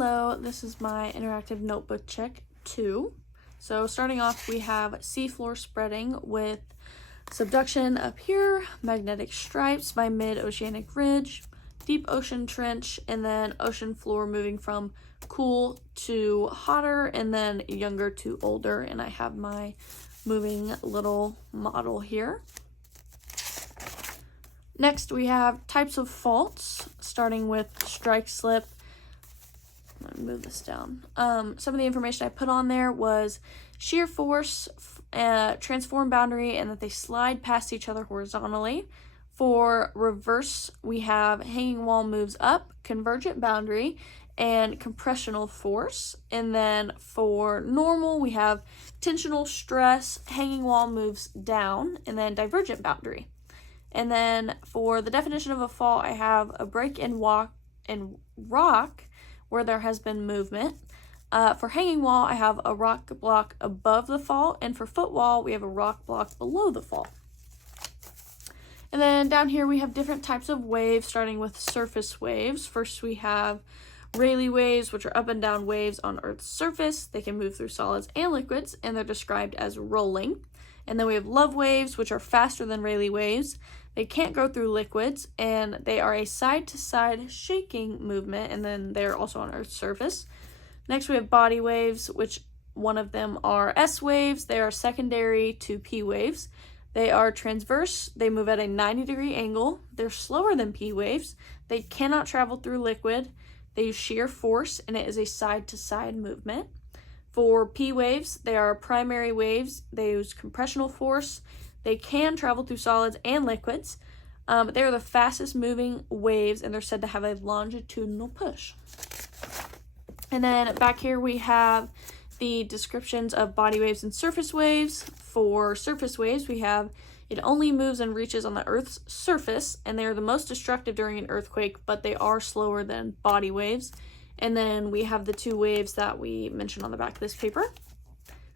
Hello, this is my interactive notebook check 2. So starting off, we have seafloor spreading with subduction up here, magnetic stripes by mid-oceanic ridge, deep ocean trench, and then ocean floor moving from cool to hotter, and then younger to older. And I have my moving little model here. Next, we have types of faults, starting with strike slip. Let me move this down. Some of the information I put on there was shear force, transform boundary, and that they slide past each other horizontally. For reverse, we have hanging wall moves up, convergent boundary, and compressional force. And then for normal, we have tensional stress, hanging wall moves down, and then divergent boundary. And then for the definition of a fault, I have a break in rock where there has been movement. For hanging wall, I have a rock block above the fault, and for footwall, we have a rock block below the fault. And then down here, we have different types of waves, starting with surface waves. First, we have Rayleigh waves, which are up and down waves on Earth's surface. They can move through solids and liquids, and they're described as rolling. And then we have love waves, which are faster than Rayleigh waves. They can't go through liquids, and they are a side-to-side shaking movement, and then they're also on Earth's surface. Next, we have body waves, which one of them are S waves. They are secondary to P waves. They are transverse. They move at a 90-degree angle. They're slower than P waves. They cannot travel through liquid. They use shear force, and it is a side-to-side movement. For P waves, they are primary waves. They use compressional force. They can travel through solids and liquids. They are the fastest moving waves, and they're said to have a longitudinal push. And then back here we have the descriptions of body waves and surface waves. For surface waves, we have it only moves and reaches on the Earth's surface, and they are the most destructive during an earthquake, but they are slower than body waves. And then we have the two waves that we mentioned on the back of this paper.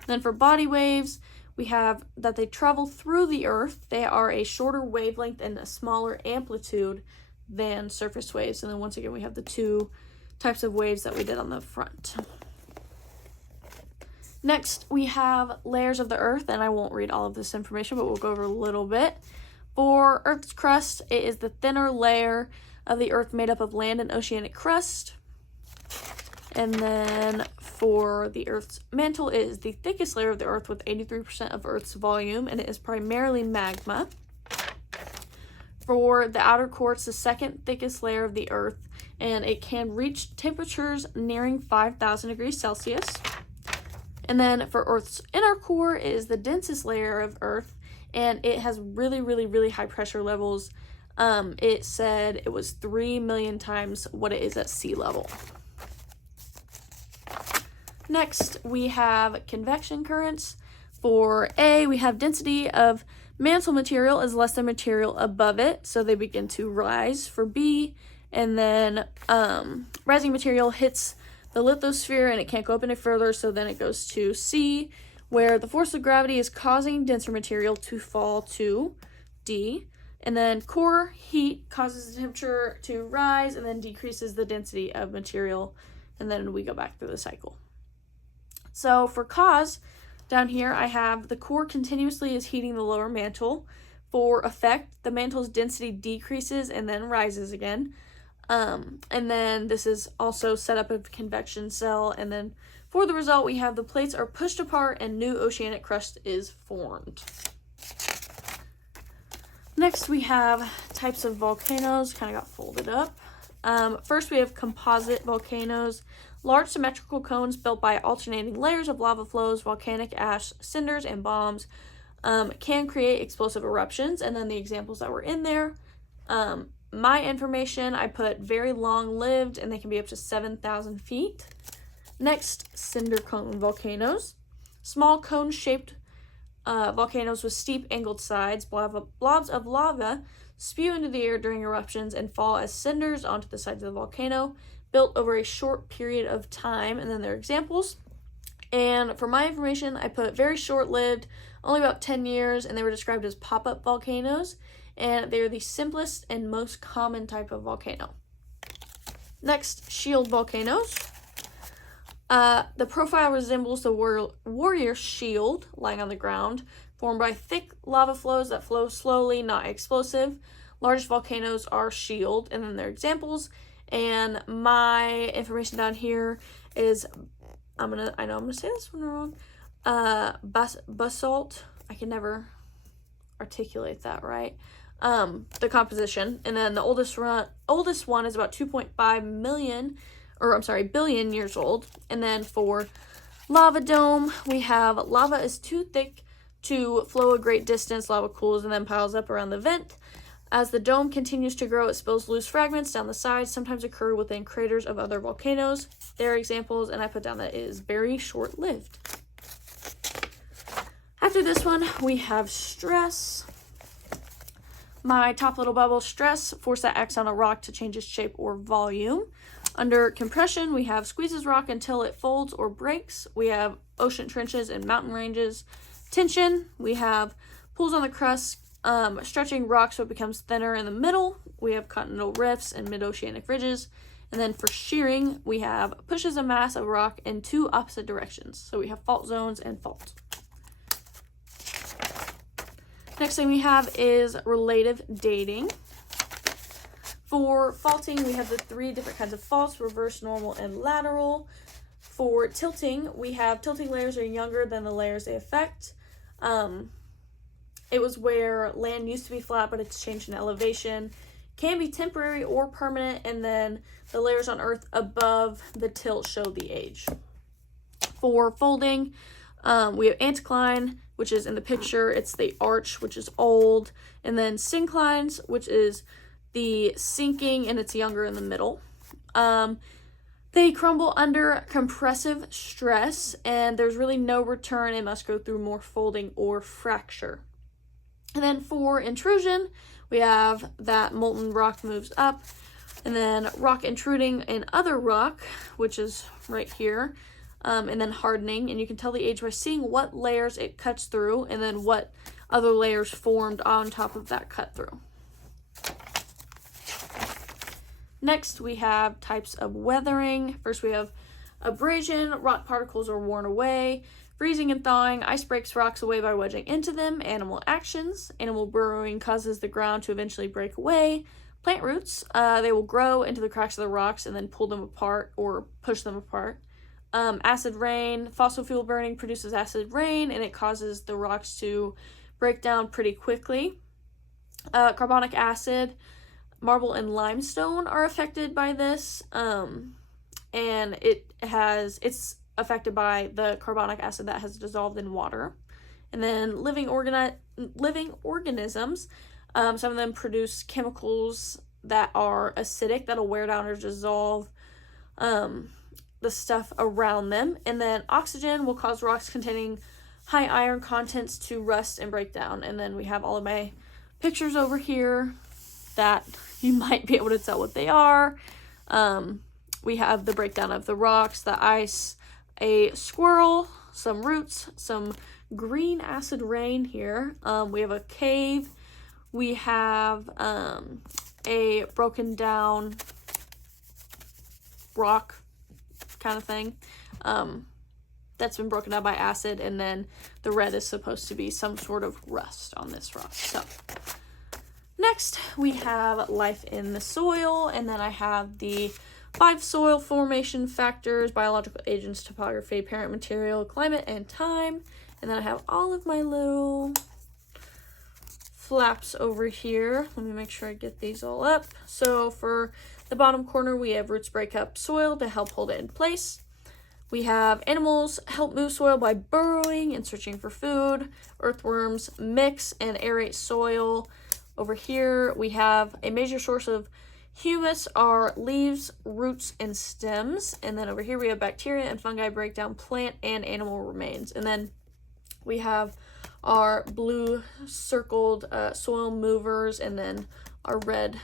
Then for body waves, we have that they travel through the Earth. They are a shorter wavelength and a smaller amplitude than surface waves. And then once again, we have the two types of waves that we did on the front. Next, we have layers of the Earth, and I won't read all of this information, but we'll go over a little bit. For Earth's crust, it is the thinner layer of the Earth made up of land and oceanic crust. And then for the Earth's mantle, it is the thickest layer of the Earth with 83% of Earth's volume, and it is primarily magma. For the outer core, it's the second thickest layer of the Earth, and it can reach temperatures nearing 5,000 degrees Celsius. And then for Earth's inner core, it is the densest layer of Earth, and it has really high pressure levels. It said it was 3 million times what it is at sea level. Next, we have convection currents. For A, we have density of mantle material is less than material above it, so they begin to rise. For B, and then rising material hits the lithosphere and it can't go up any further, so then it goes to C, where the force of gravity is causing denser material to fall to D. And then core heat causes the temperature to rise and then decreases the density of material, and then we go back through the cycle. So for cause, down here I have the core continuously is heating the lower mantle. For effect, the mantle's density decreases and then rises again. And then this is also set up of convection cell. And then for the result, we have the plates are pushed apart and new oceanic crust is formed. Next, we have types of volcanoes, kind of got folded up. First, we have composite volcanoes. Large symmetrical cones built by alternating layers of lava flows, volcanic ash, cinders, and bombs can create explosive eruptions. And then the examples that were in there. My information, I put very long-lived, and they can be up to 7,000 feet. Next, cinder cone volcanoes. Small cone-shaped volcanoes with steep angled sides. Blobs of lava spew into the air during eruptions and fall as cinders onto the sides of the volcano, built over a short period of time. And then there are examples. And for my information, I put very short-lived, only about 10 years, and they were described as pop-up volcanoes. And they are the simplest and most common type of volcano. Next, shield volcanoes. The profile resembles the warrior shield lying on the ground, formed by thick lava flows that flow slowly, not explosive. Largest volcanoes are shield, and then their examples. And my information down here is, I know I'm gonna say this one wrong. Basalt. I can never articulate that right. The composition, and then the oldest one is about 2.5 billion years old. And then for lava dome, we have lava is too thick to flow a great distance. Lava cools and then piles up around the vent. As the dome continues to grow, it spills loose fragments down the sides, sometimes occur within craters of other volcanoes. There are examples, and I put down that it is very short-lived. After this one, we have stress. My top little bubble, stress, force that acts on a rock to change its shape or volume. Under compression, we have squeezes rock until it folds or breaks. We have ocean trenches and mountain ranges. Tension, we have pulls on the crust, stretching rock so it becomes thinner in the middle. We have continental rifts and mid-oceanic ridges. And then for shearing, we have pushes a mass of rock in two opposite directions. So we have fault zones and faults. Next thing we have is relative dating. For faulting, we have the three different kinds of faults: reverse, normal, and lateral. For tilting, we have tilting layers are younger than the layers they affect. It was where land used to be flat, but it's changed in elevation. Can be temporary or permanent, and then the layers on Earth above the tilt show the age. For folding, we have anticline, which is in the picture. It's the arch, which is old, and then synclines, which is the sinking, and it's younger in the middle. They crumble under compressive stress, and there's really no return. It must go through more folding or fracture. And then for intrusion, we have that molten rock moves up, and then rock intruding in other rock, which is right here, and then hardening. And you can tell the age by seeing what layers it cuts through, and then what other layers formed on top of that cut through. Next, we have types of weathering. First, we have abrasion. Rock particles are worn away. Freezing and thawing. Ice breaks rocks away by wedging into them. Animal actions. Animal burrowing causes the ground to eventually break away. Plant roots. They will grow into the cracks of the rocks and then pull them apart or push them apart. Acid rain. Fossil fuel burning produces acid rain, and it causes the rocks to break down pretty quickly. Carbonic acid. Marble and limestone are affected by this, and it's affected by the carbonic acid that has dissolved in water. And then living organisms, some of them produce chemicals that are acidic that'll wear down or dissolve the stuff around them. And then oxygen will cause rocks containing high iron contents to rust and break down. And then we have all of my pictures over here that you might be able to tell what they are. We have the breakdown of the rocks, the ice, a squirrel, some roots, some green acid rain here. We have a cave. We have a broken down rock kind of thing that's been broken down by acid, and then the red is supposed to be some sort of rust on this rock. So next, we have life in the soil, and then I have the 5 soil formation factors: biological agents, topography, parent material, climate, and time. And then I have all of my little flaps over here. Let me make sure I get these all up. So for the bottom corner, we have roots break up soil to help hold it in place. We have animals help move soil by burrowing and searching for food. Earthworms mix and aerate soil. Over here, we have a major source of humus are leaves, roots, and stems. And then over here, we have bacteria and fungi break down plant and animal remains. And then we have our blue circled soil movers, and then our red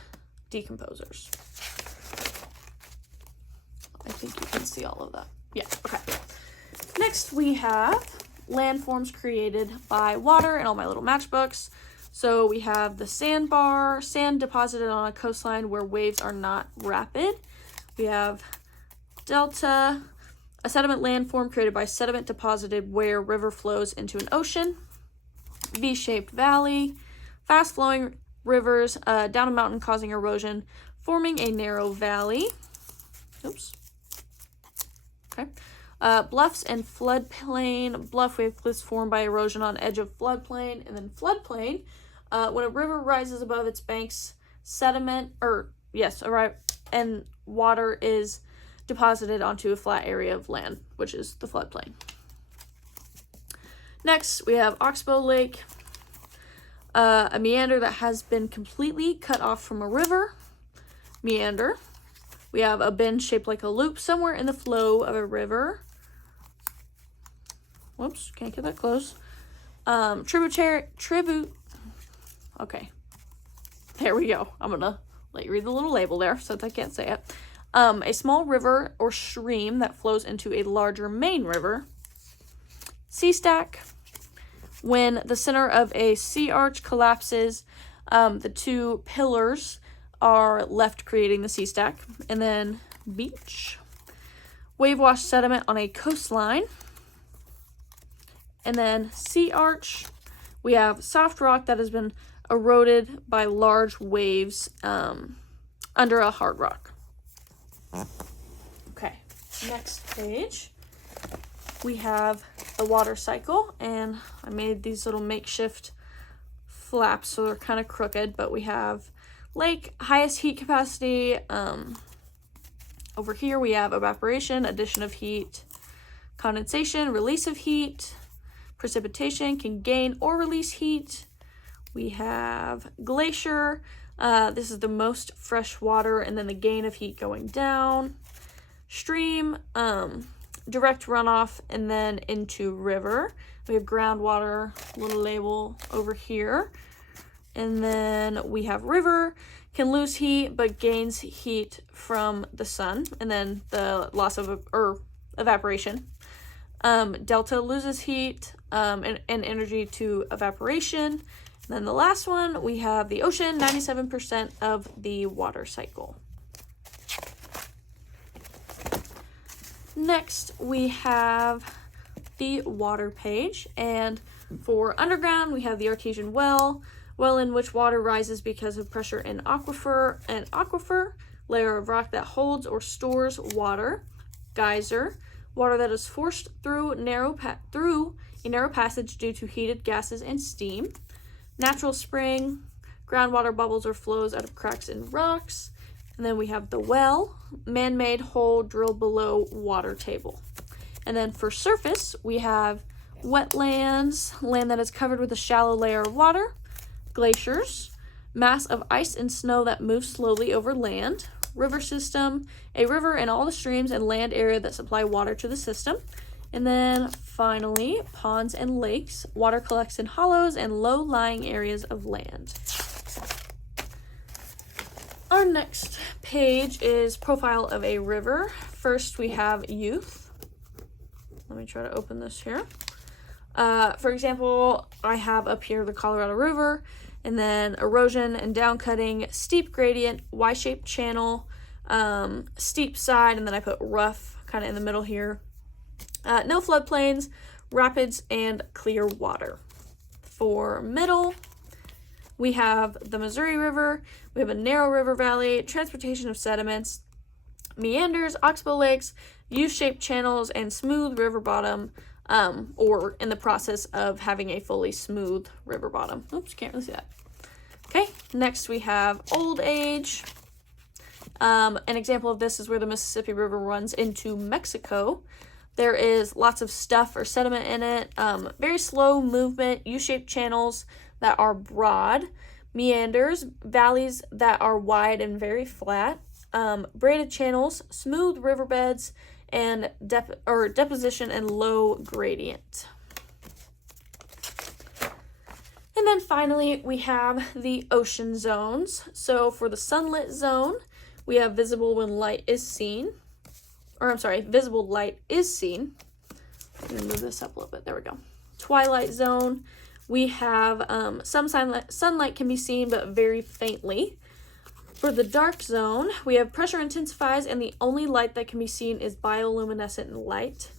decomposers. I think you can see all of that. Yeah, okay. Next, we have landforms created by water and all my little matchbooks. So we have the sandbar, sand deposited on a coastline where waves are not rapid. We have delta, A sediment landform created by sediment deposited where river flows into an ocean. V-shaped valley. Fast-flowing rivers down a mountain causing erosion, forming a narrow valley. Oops. Okay. Bluffs and floodplain. Bluff, we have cliffs formed by erosion on edge of floodplain. And then floodplain, when a river rises above its banks, and water is deposited onto a flat area of land, which is the floodplain. Next, we have Oxbow Lake, a meander that has been completely cut off from a river. Meander. We have a bend shaped like a loop somewhere in the flow of a river. Whoops, can't get that close. Okay, there we go. I'm gonna let you read the little label there since I can't say it. A small river or stream that flows into a larger main river. Sea stack. When the center of a sea arch collapses, the two pillars are left creating the sea stack. And then beach. Wave wash sediment on a coastline. And then sea arch. We have soft rock that has been eroded by large waves under a hard rock. Okay, next page. We have the water cycle, and I made these little makeshift flaps so they're kind of crooked, but we have lake, highest heat capacity. Over here we have evaporation, addition of heat, condensation, release of heat, precipitation can gain or release heat. We have glacier. This is the most fresh water, and then the gain of heat going down. Stream, direct runoff, and then into river. We have groundwater, little label over here. And then we have river, can lose heat, but gains heat from the sun. And then the loss of, evaporation. Delta loses heat and energy to evaporation. And then the last one, we have the ocean, 97% of the water cycle. Next, we have the water page. And for underground, we have the artesian well in which water rises because of pressure in aquifer, layer of rock that holds or stores water. Geyser, water that is forced through a narrow passage due to heated gases and steam. Natural spring, groundwater bubbles or flows out of cracks in rocks. And then we have the well, man-made hole drilled below water table. And then for surface, we have wetlands, land that is covered with a shallow layer of water. Glaciers, mass of ice and snow that moves slowly over land. River system, a river and all the streams and land area that supply water to the system. And then finally, ponds and lakes. Water collects in hollows and low-lying areas of land. Our next page is profile of a river. First, we have youth. Let me try to open this here. For example, I have up here the Colorado River, and then erosion and downcutting, steep gradient, Y-shaped channel, steep side, and then I put rough kind of in the middle here. No floodplains, rapids, and clear water. For middle, we have the Missouri River, we have a narrow river valley, transportation of sediments, meanders, oxbow lakes, U-shaped channels, and smooth river bottom, or in the process of having a fully smooth river bottom. Oops, can't really see that. Okay, next we have old age. An example of this is where the Mississippi River runs into Mexico. There is lots of stuff or sediment in it, very slow movement, U-shaped channels that are broad, meanders, valleys that are wide and very flat, braided channels, smooth riverbeds, and deposition and low gradient. And then finally, we have the ocean zones. So for the sunlit zone, we have visible when light is seen. Visible light is seen. I'm going to move this up a little bit. There we go. Twilight zone, we have some sunlight can be seen, but very faintly. For the dark zone, we have pressure intensifies and the only light that can be seen is bioluminescent light.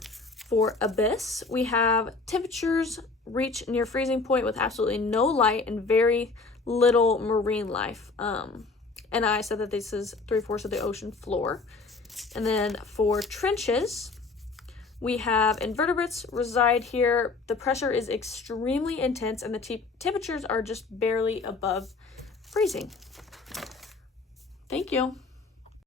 For abyss, we have temperatures reach near freezing point with absolutely no light and very little marine life. And I said that this is 3/4 of the ocean floor. And then for trenches, we have invertebrates reside here. The pressure is extremely intense and the temperatures are just barely above freezing. Thank you.